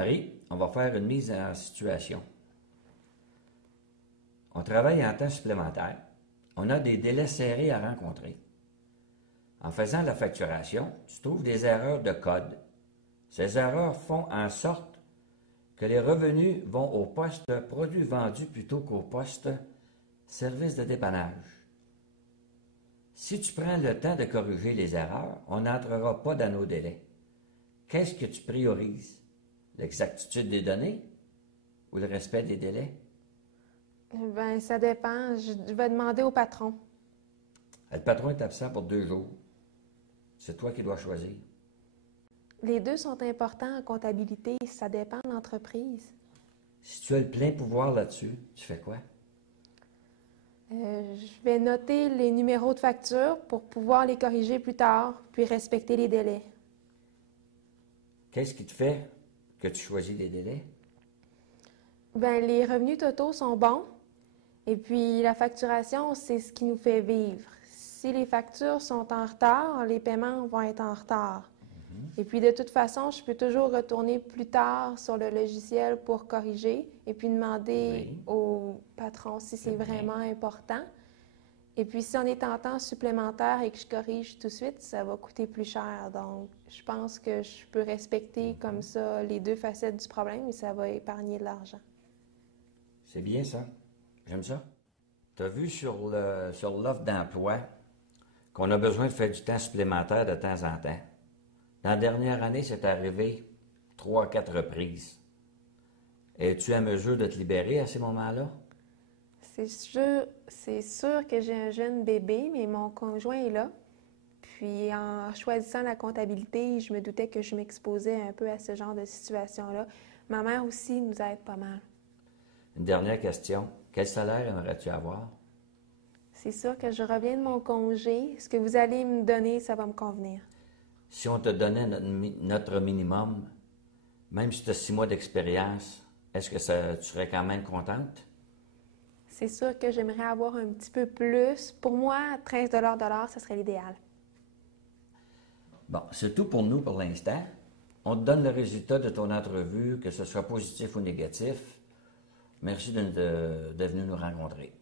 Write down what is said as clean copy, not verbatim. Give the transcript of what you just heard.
Harry, on va faire une mise en situation. On travaille en temps supplémentaire. On a des délais serrés à rencontrer. En faisant la facturation, tu trouves des erreurs de code. Ces erreurs font en sorte que les revenus vont au poste produits vendus plutôt qu'au poste service de dépannage. Si tu prends le temps de corriger les erreurs, on n'entrera pas dans nos délais. Qu'est-ce que tu priorises? L'exactitude des données ou le respect des délais? Ben, ça dépend. Je vais demander au patron. Le patron est absent pour 2 jours. C'est toi qui dois choisir. Les deux sont importants en comptabilité. Ça dépend de l'entreprise. Si tu as le plein pouvoir là-dessus, tu fais quoi? Je vais noter les numéros de facture pour pouvoir les corriger plus tard, puis respecter les délais. Qu'est-ce qui te fait que tu choisis les délais? Ben, les revenus totaux sont bons. Et puis, la facturation, c'est ce qui nous fait vivre. Si les factures sont en retard, les paiements vont être en retard. Et puis, de toute façon, je peux toujours retourner plus tard sur le logiciel pour corriger et puis demander Oui. au patron si c'est Très bien. vraiment important. Et puis, si on est en temps supplémentaire et que je corrige tout de suite, ça va coûter plus cher. Donc, je pense que je peux respecter comme ça les deux facettes du problème et ça va épargner de l'argent. C'est bien ça. J'aime ça. Tu as vu sur l'offre d'emploi qu'on a besoin de faire du temps supplémentaire de temps en temps. Dans la dernière année, c'est arrivé 3 à 4 reprises. Es-tu à mesure de te libérer à ces moments-là? C'est sûr que j'ai un jeune bébé, mais mon conjoint est là. Puis en choisissant la comptabilité, je me doutais que je m'exposais un peu à ce genre de situation-là. Ma mère aussi nous aide pas mal. Une dernière question. Quel salaire aimerais-tu avoir? C'est sûr que je reviens de mon congé. Ce que vous allez me donner, ça va me convenir. Si on te donnait notre minimum, même si tu as 6 mois d'expérience, est-ce que tu serais quand même contente? C'est sûr que j'aimerais avoir un petit peu plus. Pour moi, 13 de l'heure, ça serait l'idéal. Bon, c'est tout pour nous pour l'instant. On te donne le résultat de ton entrevue, que ce soit positif ou négatif. Merci de venir nous rencontrer.